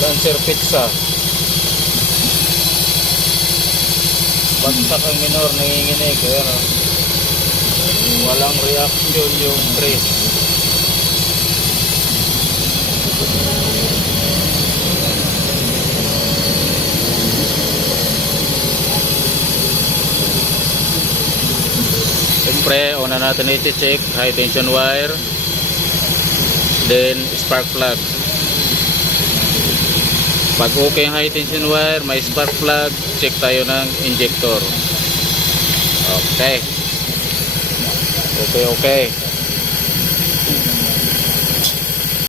Dancer pizza. Bagsak ang minor, nanginginig. Ayan, oh. Walang reaction yung press. Siyempre, una natin i-check high tension wire, then spark plug. Pag okay ang high tension wire, may spark plug, check tayo ng injector. Okay. Okay.